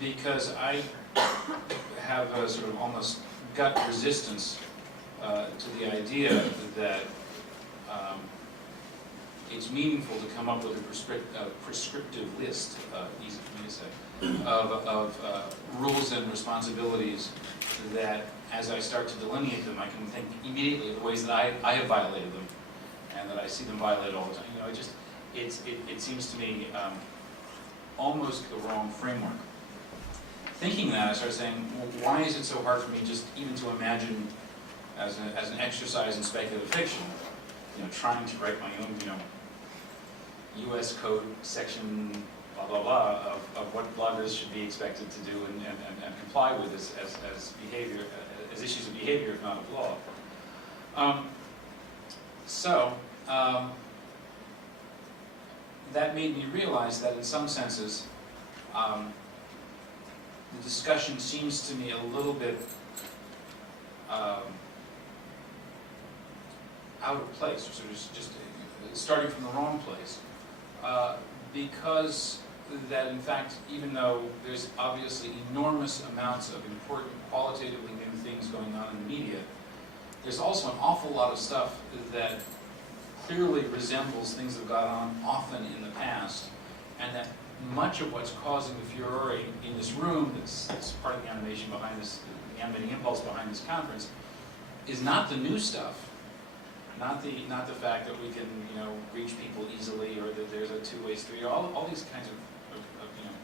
because I have a sort of almost gut resistance to the idea that it's meaningful to come up with a prescriptive list, easy for me to say, of rules and responsibilities that, as I start to delineate them, I can think immediately of the ways that I have violated them, and that I see them violated all the time. You know, it seems to me almost the wrong framework. Thinking that, I started saying, well, why is it so hard for me just even to imagine, as an exercise in speculative fiction, you know, trying to write my own, you know, U.S. code section, blah blah blah, of what bloggers should be expected to do and comply with as behavior, as issues of behavior, if not of law. That made me realize that in some senses, the discussion seems to me a little bit out of place, or sort of just starting from the wrong place, because that in fact, even though there's obviously enormous amounts of important qualitatively new things going on in the media, there's also an awful lot of stuff that clearly resembles things that have gone on often in the past, and that much of what's causing the furore in this room, that's part of the animation behind this, the animating impulse behind this conference, is not the new stuff, not the fact that we can, you know, reach people easily, or that there's a two-way street, all these kinds of you know,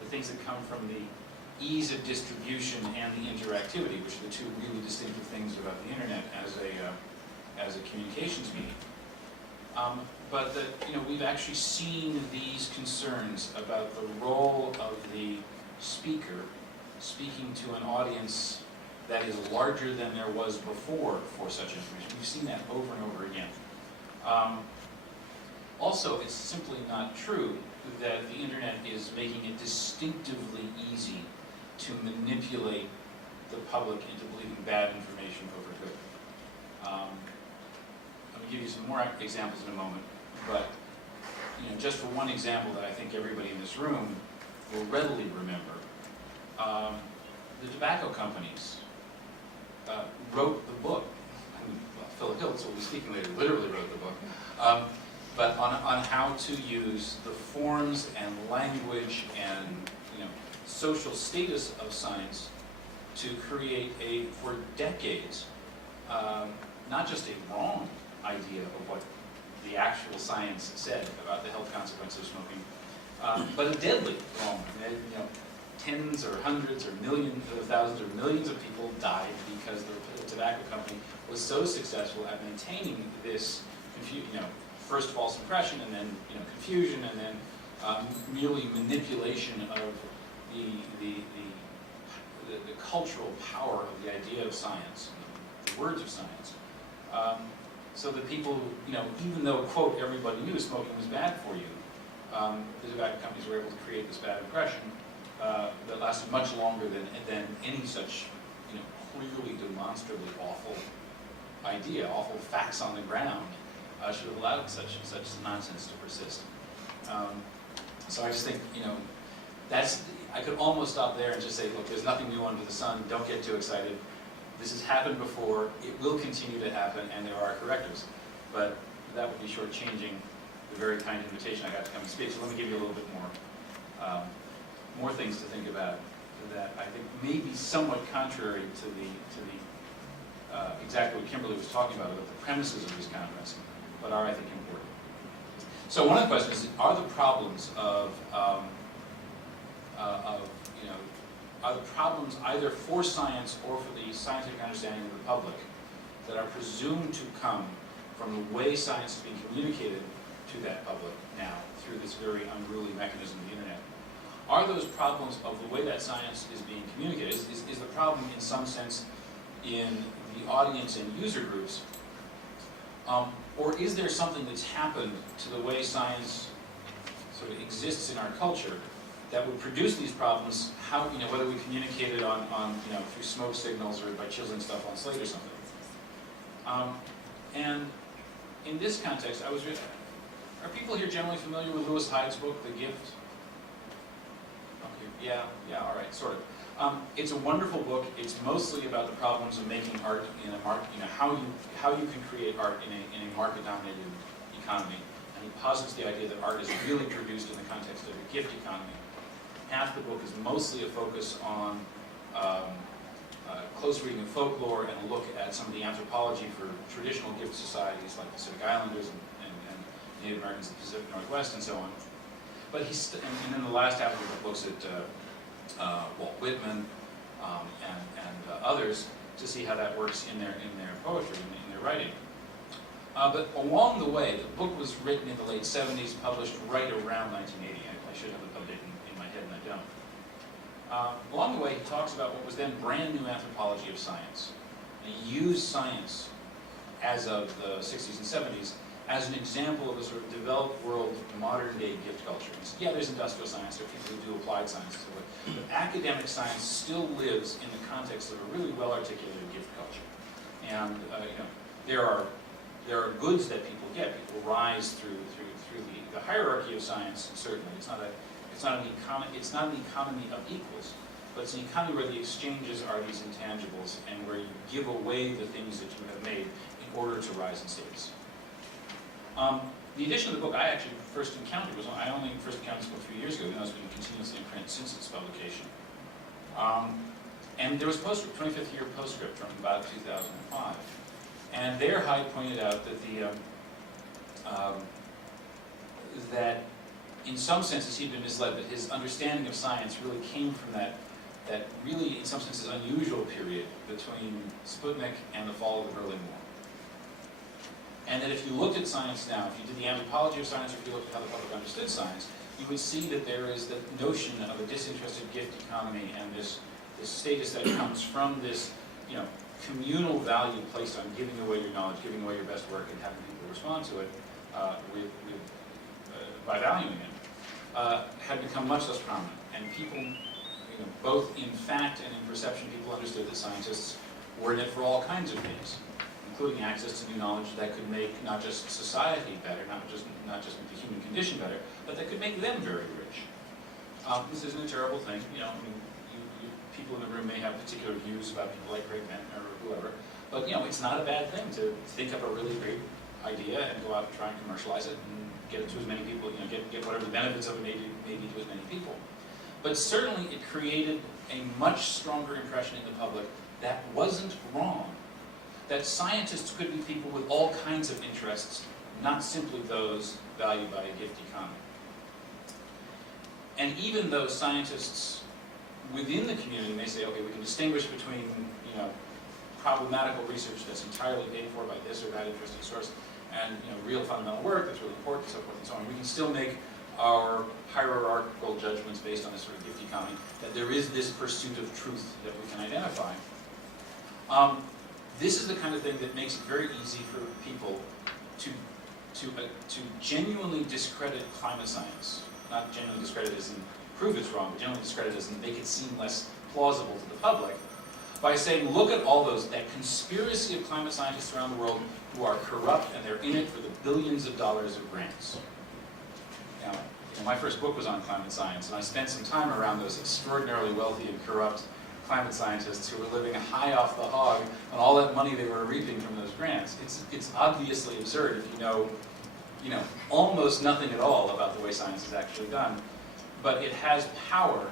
the things that come from the ease of distribution and the interactivity, which are the two really distinctive things about the internet as a communications medium. But that, you know, we've actually seen these concerns about the role of the speaker speaking to an audience that is larger than there was before for such information. We've seen that over and over again. Also, it's simply not true that the internet is making it distinctively easy to manipulate the public into believing bad information over good. I'm going to give you some more examples in a moment, but you know, just for one example that I think everybody in this room will readily remember, the tobacco companies wrote the book. Philip Hiltz will be speaking later, literally wrote the book, but on how to use the forms and language and, you know, social status of science to create for decades, not just a wrong idea of what the actual science said about the health consequences of smoking, but a deadly wrong. You know, tens or hundreds or millions or thousands or millions of people died because the tobacco company was so successful at maintaining this, you know, first false impression, and then, you know, confusion, and then merely manipulation of the cultural power of the idea of science, the words of science, so that people, you know, even though, quote, everybody knew smoking was bad for you, the tobacco companies were able to create this bad impression that lasted much longer than any such, you know, clearly demonstrably awful idea, awful facts on the ground should have allowed such nonsense to persist. So I just think, you know, I could almost stop there and just say, look, there's nothing new under the sun. Don't get too excited. This has happened before. It will continue to happen, and there are correctives. But that would be shortchanging the very kind invitation I got to come and speak. So let me give you a little bit more things to think about that I think may be somewhat contrary to the exactly what Kimberly was talking about the premises of this conference, but are, I think, important. So one of the questions is, are the problems you know, are the problems either for science or for the scientific understanding of the public that are presumed to come from the way science is being communicated to that public now through this very unruly mechanism of the internet? Are those problems of the way that science is being communicated? Is the problem in some sense in the audience and user groups? Or is there something that's happened to the way science sort of exists in our culture that would produce these problems? How, you know, whether we communicate it on you know, through smoke signals or by chiseling stuff on slate or something. And in this context, are people here generally familiar with Lewis Hyde's book, The Gift? Okay. Yeah, all right, sort of. It's a wonderful book. It's mostly about the problems of making art in a market, how you can create art in a market-dominated economy. And he posits the idea that art is really produced in the context of a gift economy. Half the book is mostly a focus on close reading of folklore and a look at some of the anthropology for traditional gift societies like the Pacific Islanders and Native Americans of the Pacific Northwest and so on. But and then the last half of the book looks at Walt Whitman and others to see how that works in their poetry, in their writing. But along the way, the book was written in the late 70s, published right around 1980. I should have the date in my head, and I don't. Along the way, he talks about what was then brand new anthropology of science. And he used science as of the 60s and 70s as an example of a sort of developed world, modern-day gift culture. Yeah, there's industrial science, there are people who do applied science, but academic science still lives in the context of a really well-articulated gift culture. And there are goods that people get. People rise through the hierarchy of science. Certainly, it's not an economy of equals, but it's an economy where the exchanges are these intangibles and where you give away the things that you have made in order to rise in status. The edition of the book I actually first encountered I only first encountered this book a few years ago, even though it's been continuously in print since its publication. And there was a postscript, 25th year postscript from about 2005. And there Hyde pointed out that that in some senses he'd been misled, that his understanding of science really came from that really, in some senses, unusual period between Sputnik and the fall of the Berlin Wall. And that if you looked at science now, if you did the anthropology of science, or if you looked at how the public understood science, you would see that there is the notion of a disinterested gift economy and this status that comes from this, communal value placed on giving away your knowledge, giving away your best work, and having people respond to it by valuing it, had become much less prominent. And people, both in fact and in perception, people understood that scientists were in it for all kinds of things, including access to new knowledge that could make not just society better, not just make the human condition better, but that could make them very rich. This isn't a terrible thing. People in the room may have particular views about people like Craig Benton or whoever, but it's not a bad thing to think up a really great idea and go out and try and commercialize it and get it to as many people, get whatever the benefits of it may be to as many people. But certainly it created a much stronger impression in the public that wasn't wrong. That scientists could be people with all kinds of interests, not simply those valued by a gift economy. And even though scientists within the community may say, okay, we can distinguish between, problematical research that's entirely paid for by this or that interesting source, and real fundamental work that's really important, so forth and so on. We can still make our hierarchical judgments based on this sort of gift economy, that there is this pursuit of truth that we can identify. This is the kind of thing that makes it very easy for people to genuinely discredit climate science. Not genuinely discredit as in prove it's wrong, but genuinely discredit as in make it seem less plausible to the public, by saying, look at all that conspiracy of climate scientists around the world who are corrupt and they're in it for the billions of dollars of grants. Now, my first book was on climate science, and I spent some time around those extraordinarily wealthy and corrupt climate scientists who were living high off the hog on all that money they were reaping from those grants. It's obviously absurd if you know almost nothing at all about the way science is actually done. But it has power.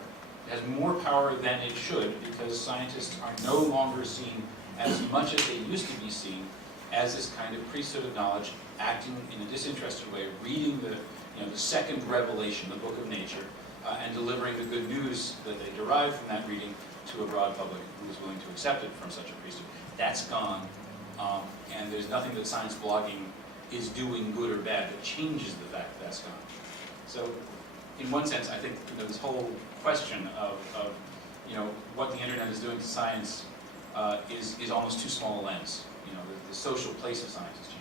It has more power than it should, because scientists are no longer seen as much as they used to be seen as this kind of priesthood of knowledge, acting in a disinterested way, reading the second revelation, the book of nature, and delivering the good news that they derive from that reading to a broad public who is willing to accept it from such a priesthood. That's gone, and there's nothing that science blogging is doing good or bad that changes the fact that that's gone. So, in one sense, I think this whole question of what the internet is doing to science is almost too small a lens. The social place of science is changing.